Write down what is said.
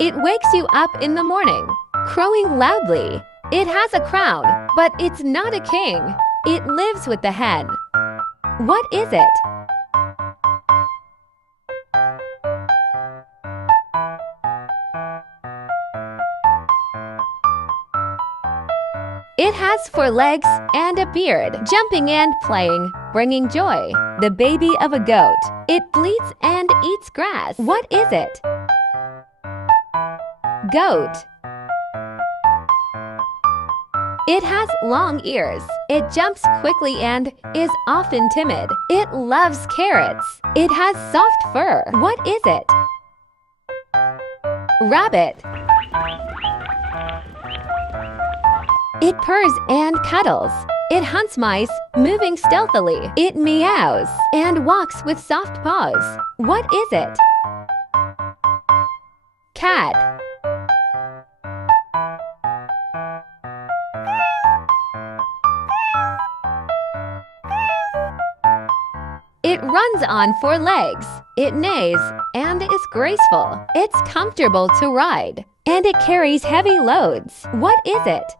It wakes you up in the morning, crowing loudly. It has a crown, but it's not a king. It lives with the hen. What is it? It has 4 legs and a beard, jumping and playing, bringing joy. The baby of a goat. It bleats and eats grass. What is it? Goat. It has long ears. It jumps quickly and is often timid. It loves carrots. It has soft fur. What is it? Rabbit. It purrs and cuddles. It hunts mice, moving stealthily. It meows and walks with soft paws. What is it? Cat. It runs on 4 legs. It neighs and is graceful. It's comfortable to ride, and it carries heavy loads. What is it?